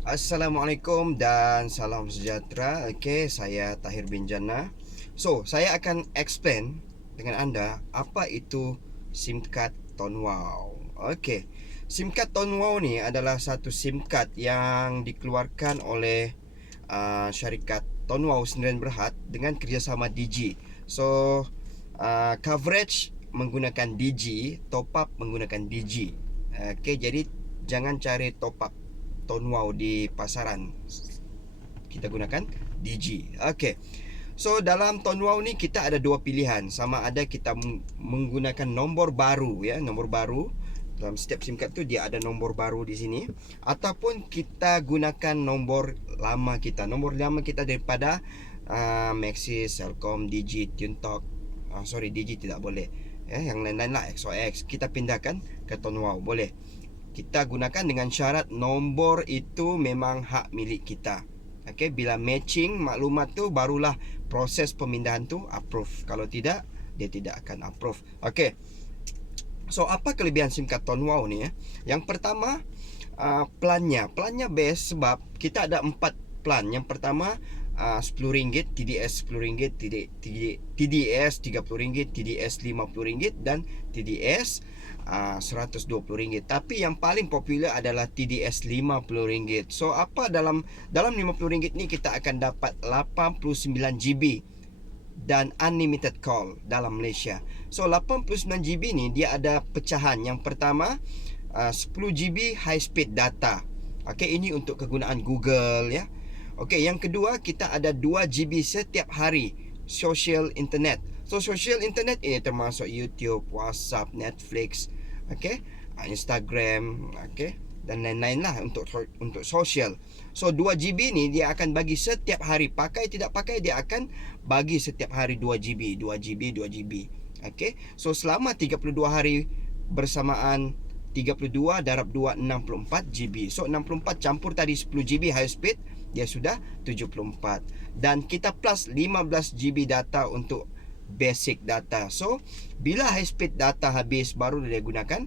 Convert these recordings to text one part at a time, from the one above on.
Assalamualaikum dan salam sejahtera. Okey, saya Tahir bin Jannah. So, saya akan explain dengan anda apa itu SIM card Ton Wow. Okey. SIM card Ton Wow ni adalah satu SIM card yang dikeluarkan oleh syarikat Ton Wow Sdn Bhd dengan kerjasama Digi. So, coverage menggunakan Digi, top up menggunakan Digi. Okey, jadi jangan cari top up Ton Wow di pasaran. Kita gunakan Digi. Okey. So dalam Ton Wow ni kita ada dua pilihan. Sama ada kita menggunakan nombor baru ya, nombor baru. Dalam setiap SIM card tu dia ada nombor baru di sini, ataupun kita gunakan nombor lama kita. Nombor lama kita daripada Maxis, Celcom, Digi, Tuntalk. Digi tidak boleh. Yang lain-lain lah, XOX kita pindahkan ke Ton Wow boleh. Kita gunakan dengan syarat nombor itu memang hak milik kita. Okey, bila matching maklumat tu barulah proses pemindahan tu approve. Kalau tidak, dia tidak akan approve. Okey. So apa kelebihan SIM card Ton Wow ni ya? Yang pertama, plannya best sebab kita ada 4 plan. Yang pertama RM10, TDS RM10, TDS RM30, TDS RM50 dan TDS RM120. Tapi yang paling popular adalah TDS RM50. So apa dalam RM50 ni kita akan dapat 89 GB dan unlimited call dalam Malaysia. So 89 GB ni dia ada pecahan. Yang pertama 10 GB high speed data. Okey, ini untuk kegunaan Google ya. Okey, yang kedua kita ada 2 GB setiap hari social internet. So social internet ini termasuk YouTube, WhatsApp, Netflix, okey, Instagram, okey, dan lain-lain lah untuk social. So 2 GB ni dia akan bagi setiap hari. Pakai tidak pakai dia akan bagi setiap hari 2 GB, 2 GB, 2 GB. Okey. So selama 32 hari bersamaan, 32 darab 2 64 GB. So 64 campur tadi 10 GB high speed, dia sudah 74. Dan kita plus 15 GB data untuk basic data. So bila high speed data habis baru dia gunakan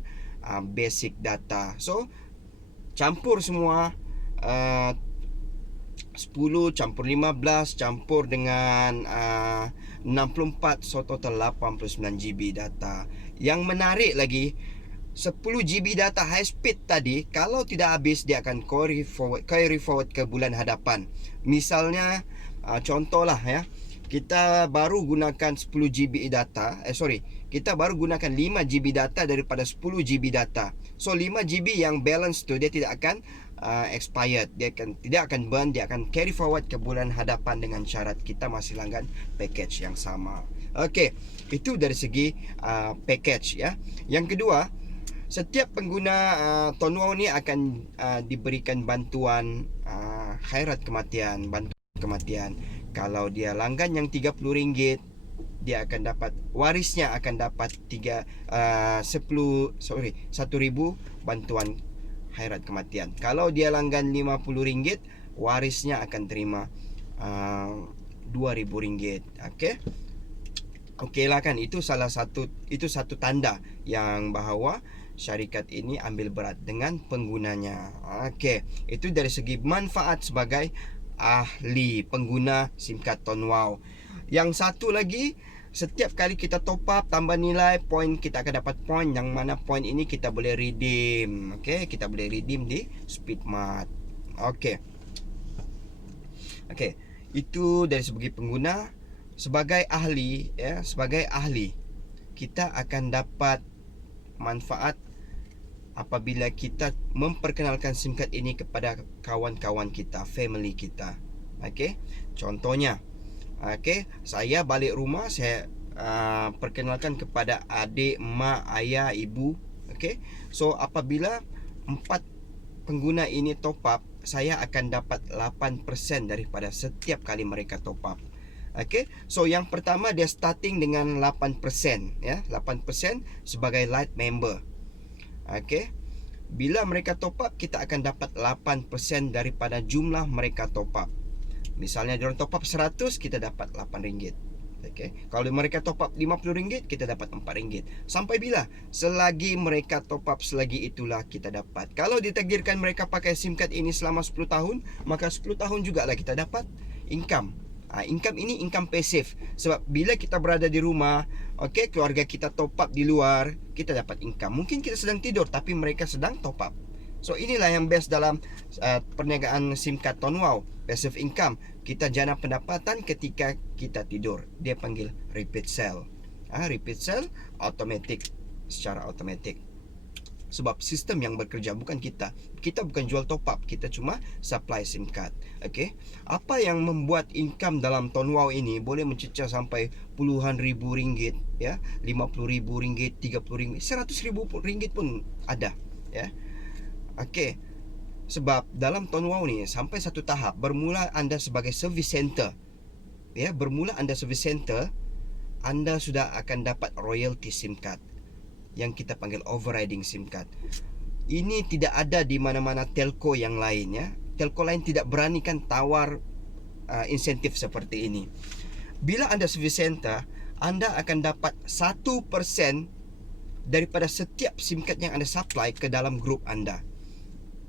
basic data. So campur semua 10 campur 15 campur dengan 64, so total 89 GB data. Yang menarik lagi, 10 GB data high speed tadi kalau tidak habis dia akan carry forward ke bulan hadapan. Misalnya contohlah ya, kita baru gunakan 10 GB data, kita baru gunakan 5 GB data daripada 10 GB data. So 5 GB yang balance tu dia tidak akan expired, tidak akan burn, dia akan carry forward ke bulan hadapan dengan syarat kita masih langgan package yang sama. Okey, itu dari segi package ya. Yang kedua, setiap pengguna Ton Wow ni akan diberikan bantuan khairat kematian, bantuan kematian. Kalau dia langgan yang RM30, dia akan dapat, warisnya akan dapat 1,000 bantuan khairat kematian. Kalau dia langgan RM50, warisnya akan terima RM2,000. Okey. Okeylah kan, itu satu tanda yang bahawa syarikat ini ambil berat dengan penggunanya. Okey, itu dari segi manfaat sebagai ahli pengguna SIM card Ton Wow. Yang satu lagi, setiap kali kita top up tambah nilai point, kita akan dapat point, yang mana point ini kita boleh redeem. Okey, kita boleh redeem di Speedmart. Okey. Okey, itu dari segi pengguna. Sebagai ahli ya, sebagai ahli kita akan dapat manfaat apabila kita memperkenalkan SIM card ini kepada kawan-kawan kita, family kita. Okey, contohnya, okey, saya balik rumah, saya perkenalkan kepada adik, mak, ayah, ibu. Okey, so apabila 4 pengguna ini top up, saya akan dapat 8% daripada setiap kali mereka top up. Okey, so yang pertama dia starting dengan 8% ya, 8% sebagai light member. Okey, bila mereka top up, kita akan dapat 8% daripada jumlah mereka top up. Misalnya diorang top up 100, kita dapat RM8. Okey, kalau mereka top up RM50, kita dapat RM4. Sampai bila? Selagi mereka top up, selagi itulah kita dapat. Kalau ditakdirkan mereka pakai SIM card ini selama 10 tahun, maka 10 tahun jugalah kita dapat income. Income ini income pasif. Sebab bila kita berada di rumah, okey, keluarga kita top up di luar, kita dapat income. Mungkin kita sedang tidur tapi mereka sedang top up. So inilah yang best dalam perniagaan SIM card Tonwow, passive income. Kita jana pendapatan ketika kita tidur. Dia panggil repeat sell. Repeat sell automatic, secara automatic. Sebab sistem yang bekerja, bukan kita. Kita bukan jual top up, kita cuma supply SIM card. Okey. Apa yang membuat income dalam Tonwow ini boleh mencecah sampai puluhan ribu ringgit, ya, 50 ribu ringgit, 30 ringgit, 100 ribu ringgit pun ada, ya. Okey. Sebab dalam Tonwow ni sampai satu tahap, bermula anda sebagai service center, ya, bermula anda service center, anda sudah akan dapat royalty SIM card yang kita panggil overriding SIM card. Ini tidak ada di mana-mana telco yang lain, ya. Telco lain tidak beranikan tawar insentif seperti ini. Bila anda service center, anda akan dapat 1% daripada setiap SIM card yang anda supply ke dalam grup anda.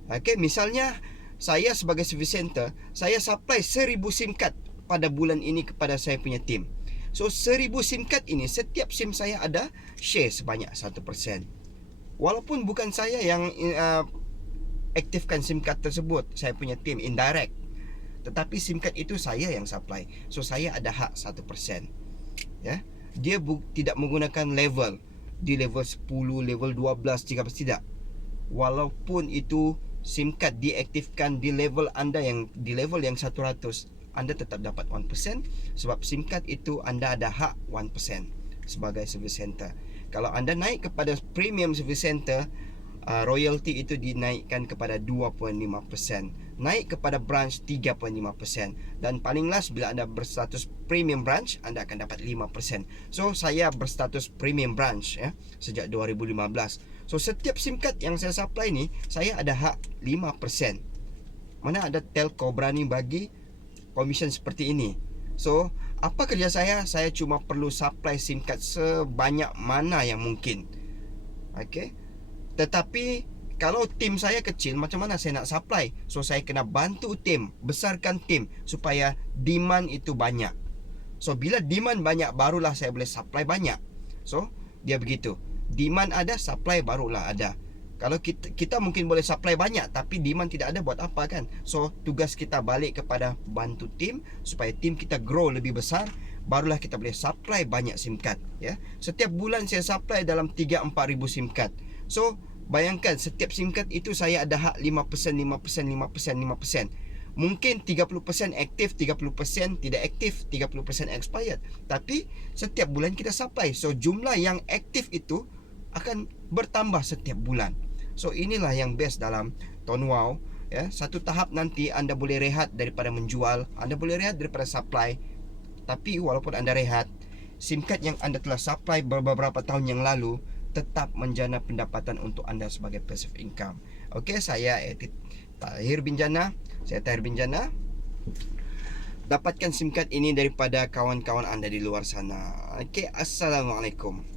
Okey, misalnya saya sebagai service center, saya supply 1000 SIM card pada bulan ini kepada saya punya tim. So 1000 SIM card ini, setiap SIM saya ada share sebanyak 1%. Walaupun bukan saya yang aktifkan SIM card tersebut, saya punya tim indirect, tetapi SIM card itu saya yang supply. So saya ada hak 1%. Ya. Dia tidak menggunakan level. Di level 10, level 12, 13, tidak. Walaupun itu SIM card diaktifkan di level anda yang di level yang 100, anda tetap dapat 1%. Sebab SIM card itu anda ada hak 1% sebagai service center. Kalau anda naik kepada premium service center, royalty itu dinaikkan kepada 2.5%. Naik kepada branch 3.5%. Dan paling last, bila anda berstatus premium branch, anda akan dapat 5%. So saya berstatus premium branch, ya, sejak 2015. So setiap SIM card yang saya supply ni, saya ada hak 5%. Mana ada telco berani bagi komisen seperti ini. So apa kerja saya? Saya cuma perlu supply SIM card sebanyak mana yang mungkin. Okey. Tetapi kalau tim saya kecil, macam mana saya nak supply? So saya kena bantu tim, besarkan tim supaya demand itu banyak. So bila demand banyak, barulah saya boleh supply banyak. So dia begitu. Demand ada, supply barulah ada. Kalau kita mungkin boleh supply banyak, tapi demand tidak ada, buat apa kan? So tugas kita balik kepada bantu tim supaya tim kita grow lebih besar, barulah kita boleh supply banyak SIM card, ya. Setiap bulan saya supply dalam 3-4 ribu SIM card. So bayangkan, setiap SIM card itu saya ada hak 5%, 5%, 5%, 5%. Mungkin 30% aktif, 30% tidak aktif, 30% expired. Tapi setiap bulan kita supply. So jumlah yang aktif itu akan bertambah setiap bulan. So inilah yang best dalam Tonwow, ya. Satu tahap nanti anda boleh rehat daripada menjual, anda boleh rehat daripada supply. Tapi walaupun anda rehat, SIM card yang anda telah supply beberapa tahun yang lalu tetap menjana pendapatan untuk anda sebagai passive income. Okey, saya Tahir bin Jannah. Saya Tahir bin Jannah. Dapatkan SIM card ini daripada kawan-kawan anda di luar sana. Okey, assalamualaikum.